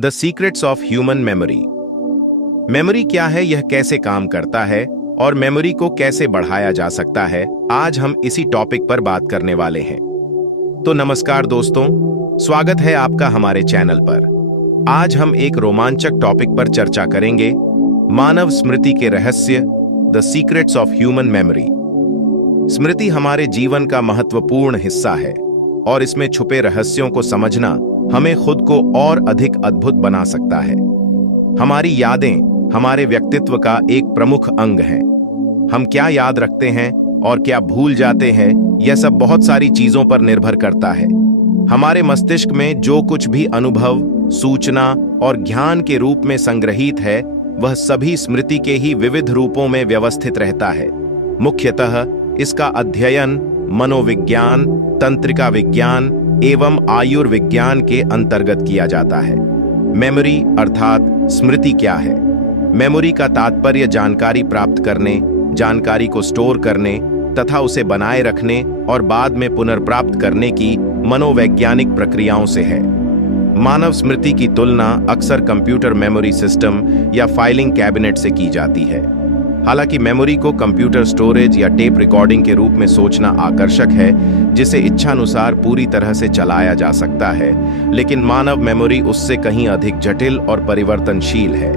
The secrets of human memory. Memory क्या है, यह कैसे काम करता है और मेमोरी को कैसे बढ़ाया जा सकता है, आज हम इसी टॉपिक पर बात करने वाले हैं। तो नमस्कार दोस्तों, स्वागत है आपका हमारे चैनल पर। आज हम एक रोमांचक टॉपिक पर चर्चा करेंगे, मानव स्मृति के रहस्य, the secrets of human memory. स्मृति हमारे जीवन का महत्वपूर्ण हिस्सा है और इसमें छुपे रहस्यों को समझना हमें खुद को और अधिक अद्भुत बना सकता है। हमारी यादें हमारे व्यक्तित्व का एक प्रमुख अंग हैं। हम क्या याद रखते हैं और क्या भूल जाते हैं, यह सब बहुत सारी चीजों पर निर्भर करता है। हमारे मस्तिष्क में जो कुछ भी अनुभव, सूचना और ज्ञान के रूप में संग्रहित है, वह सभी स्मृति के ही विविध रूपों में व्यवस्थित रहता है। मुख्यतः इसका अध्ययन मनोविज्ञान, तंत्रिका विज्ञान एवं आयुर्विज्ञान के अंतर्गत किया जाता है। मेमोरी अर्थात स्मृति क्या है? मेमोरी का तात्पर्य जानकारी प्राप्त करने, जानकारी को स्टोर करने तथा उसे बनाए रखने और बाद में पुनर्प्राप्त करने की मनोवैज्ञानिक प्रक्रियाओं से है। मानव स्मृति की तुलना अक्सर कंप्यूटर मेमोरी सिस्टम या फाइलिंग कैबिनेट से की जाती है। हालांकि मेमोरी को कंप्यूटर स्टोरेज या टेप रिकॉर्डिंग के रूप में सोचना आकर्षक है, जिसे इच्छानुसार पूरी तरह से चलाया जा सकता है, लेकिन मानव मेमोरी उससे कहीं अधिक जटिल और परिवर्तनशील है।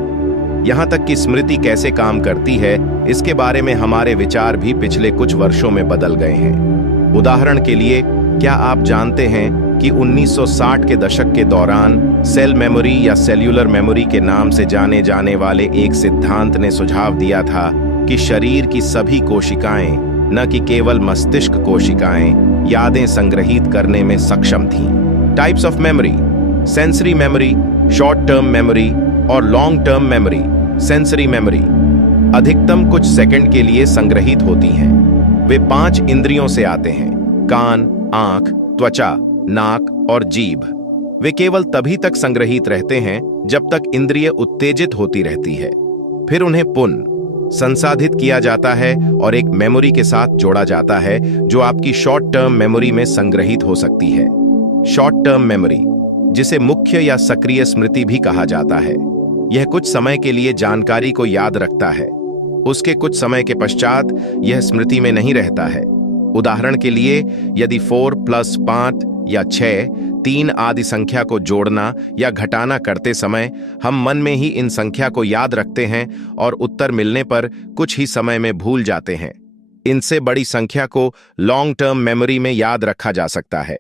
यहाँ तक कि स्मृति कैसे काम करती है, इसके बारे में हमारे विचार भी पिछले कुछ वर्षों में बदल गए हैं। उदाहरण के लिए, क्या आप जानते हैं कि 1960 के दशक के दौरान सेल मेमोरी या सेल्यूलर मेमोरी के नाम से जाने जाने वाले एक सिद्धांत ने सुझाव दिया था कि शरीर की सभी कोशिकाएं, न कि केवल मस्तिष्क कोशिकाएं, यादें संग्रहित करने में सक्षम थीं। Types of memory: sensory memory, short term memory और long term memory. Sensory memory अधिकतम कुछ सेकंड के लिए संग्रहित होती हैं। वे 5 इंद्रियों से आते हैं: कान, आंख, त्वचा, नाक और जीभ। वे केवल तभी तक संग्रहित रहते हैं जब तक इंद्रिय उत्तेजित होती रहती है। फिर उन्हें पुनः संसाधित किया जाता है और एक मेमोरी के साथ जोड़ा जाता है जो आपकी शॉर्ट टर्म मेमोरी में संग्रहित हो सकती है। शॉर्ट टर्म मेमोरी, जिसे मुख्य या सक्रिय स्मृति भी कहा जाता है, यह कुछ समय के लिए जानकारी को याद रखता है। उसके कुछ समय के पश्चात यह स्मृति में नहीं रहता है। उदाहरण के लिए, यदि 4 + 5 या 6, 3 आदि संख्या को जोड़ना या घटाना करते समय हम मन में ही इन संख्या को याद रखते हैं और उत्तर मिलने पर कुछ ही समय में भूल जाते हैं। इनसे बड़ी संख्या को लॉन्ग टर्म मेमोरी में याद रखा जा सकता है।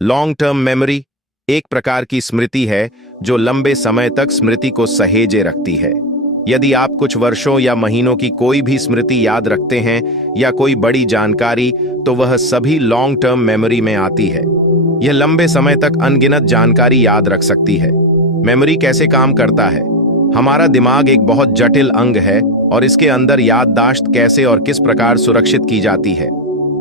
लॉन्ग टर्म मेमोरी एक प्रकार की स्मृति है जो लंबे समय तक स्मृति को सहेजे रखती है। यदि आप कुछ वर्षों या महीनों की कोई भी स्मृति याद रखते हैं या कोई बड़ी जानकारी, तो वह सभी लॉन्ग टर्म मेमोरी में आती है। यह लंबे समय तक अनगिनत जानकारी याद रख सकती है। मेमोरी कैसे काम करता है? हमारा दिमाग एक बहुत जटिल अंग है और इसके अंदर याददाश्त कैसे और किस प्रकार सुरक्षित की जाती है,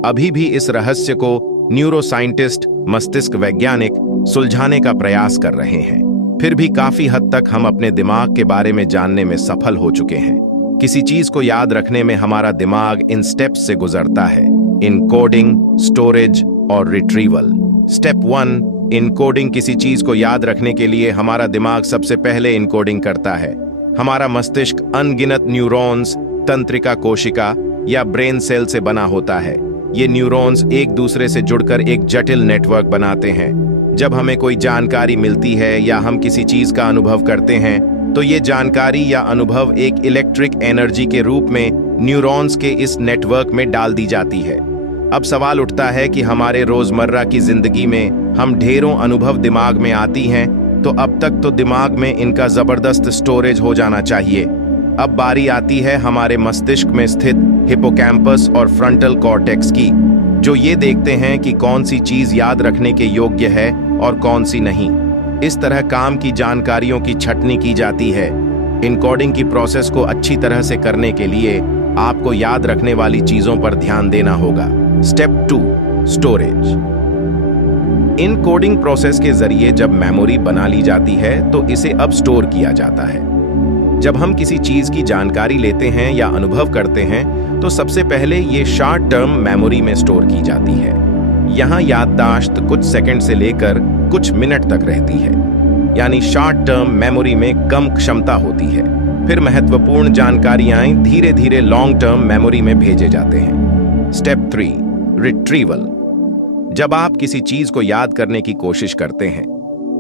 अभी भी इस रहस्य को न्यूरोसाइंटिस्ट, मस्तिष्क वैज्ञानिक सुलझाने का प्रयास कर रहे हैं। फिर भी काफी हद तक हम अपने दिमाग के बारे में जानने में सफल हो चुके हैं। किसी चीज को याद रखने में हमारा दिमाग इन स्टेप्स से गुजरता है: इनकोडिंग, स्टोरेज और रिट्रीवल। Step 1, encoding. किसी चीज को याद रखने के लिए हमारा दिमाग सबसे पहले इनकोडिंग करता है। हमारा मस्तिष्क अनगिनत न्यूरॉन्स, तंत्रिका कोशिका या ब्रेन सेल से बना होता है। ये न्यूरॉन्स एक दूसरे से जुड़कर एक जटिल नेटवर्क बनाते हैं। जब हमें कोई जानकारी मिलती है या हम किसी चीज का अनुभव करते हैं, तो ये जानकारी या अनुभव एक इलेक्ट्रिक एनर्जी के रूप में न्यूरॉन्स के इस नेटवर्क में डाल दी जाती है। अब सवाल उठता है कि हमारे रोजमर्रा की जिंदगी में हम ढेरों अनुभव दिमाग में आती हैं, तो अब तक तो दिमाग में इनका जबरदस्त स्टोरेज हो जाना चाहिए। अब बारी आती है हमारे मस्तिष्क में स्थित हिपोकैम्पस और फ्रंटल कॉर्टेक्स की, जो ये देखते हैं कि कौन सी चीज याद रखने के योग्य है और कौन सी नहीं। इस तरह काम की जानकारियों की छंटनी की जाती है। इनकोडिंग की प्रोसेस को अच्छी तरह से करने के लिए आपको याद रखने वाली चीजों पर ध्यान देना होगा। Step 2, storage. इनकोडिंग प्रोसेस के जरिए जब मेमोरी बना ली जाती है, तो इसे अब स्टोर किया जाता है। जब हम किसी चीज की जानकारी लेते हैं या अनुभव करते हैं, तो सबसे पहले ये शॉर्ट टर्म मेमोरी में स्टोर की जाती है। यहाँ याददाश्त कुछ सेकंड से लेकर कुछ मिनट तक रहती है। यानी शॉर्ट टर्म मेमोरी में कम क्षमता होती है। फिर महत्वपूर्ण जानकारियां धीरे धीरे लॉन्ग टर्म मेमोरी में भेजे जाते हैं। Step 3, retrieval. जब आप किसी चीज को याद करने की कोशिश करते हैं,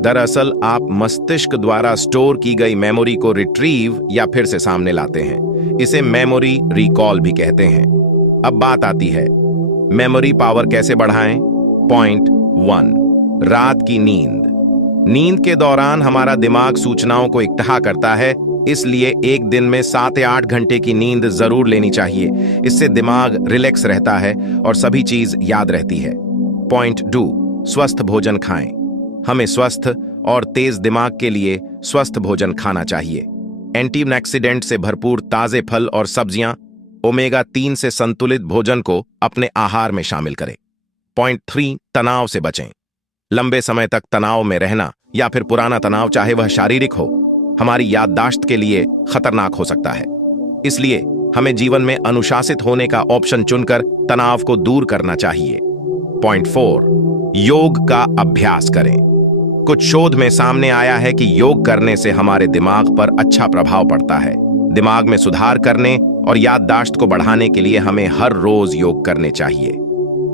दरअसल आप मस्तिष्क द्वारा स्टोर की गई मेमोरी को रिट्रीव या फिर से सामने लाते हैं। इसे मेमोरी रिकॉल भी कहते हैं। अब बात आती है, मेमोरी पावर कैसे बढ़ाएं? पॉइंट 1, रात की नींद। नींद के दौरान हमारा दिमाग सूचनाओं को इकट्ठा करता है, इसलिए एक दिन में 7 या 8 घंटे की नींद जरूर लेनी चाहिए। इससे दिमाग रिलैक्स रहता है और सभी चीज याद रहती है। पॉइंट 2, स्वस्थ भोजन खाएं। हमें स्वस्थ और तेज दिमाग के लिए स्वस्थ भोजन खाना चाहिए। एंटीऑक्सीडेंट से भरपूर ताजे फल और सब्जियां, ओमेगा 3 से संतुलित भोजन को अपने आहार में शामिल करें। पॉइंट 3, तनाव से बचें। लंबे समय तक तनाव में रहना या फिर पुराना तनाव, चाहे वह शारीरिक हो, हमारी याददाश्त के लिए खतरनाक हो सकता है। इसलिए हमें जीवन में अनुशासित होने का ऑप्शन चुनकर तनाव को दूर करना चाहिए। पॉइंट 4, योग का अभ्यास करें। कुछ शोध में सामने आया है कि योग करने से हमारे दिमाग पर अच्छा प्रभाव पड़ता है। दिमाग में सुधार करने और याददाश्त को बढ़ाने के लिए हमें हर रोज योग करने चाहिए।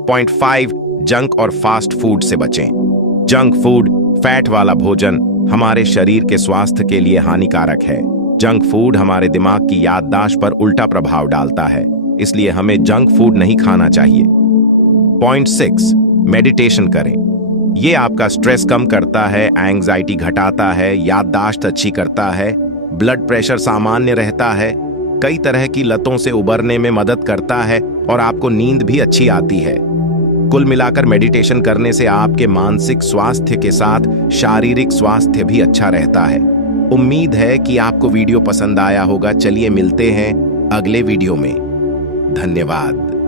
पॉइंट 5, जंक और फास्ट फूड से बचें। जंक फूड, फैट वाला भोजन हमारे शरीर के स्वास्थ्य के लिए हानिकारक है। जंक फूड हमारे दिमाग की याददाश्त पर उल्टा प्रभाव डालता है, इसलिए हमें जंक फूड नहीं खाना चाहिए। पॉइंट 6, मेडिटेशन करें। यह आपका स्ट्रेस कम करता है, एंग्जाइटी घटाता है, याददाश्त अच्छी करता है, ब्लड प्रेशर सामान्य रहता है, कई तरह की लतों से उबरने में मदद करता है और आपको नींद भी अच्छी आती है। कुल मिलाकर मेडिटेशन करने से आपके मानसिक स्वास्थ्य के साथ शारीरिक स्वास्थ्य भी अच्छा रहता है। उम्मीद है कि आपको वीडियो पसंद आया होगा। चलिए मिलते हैं अगले वीडियो में। धन्यवाद।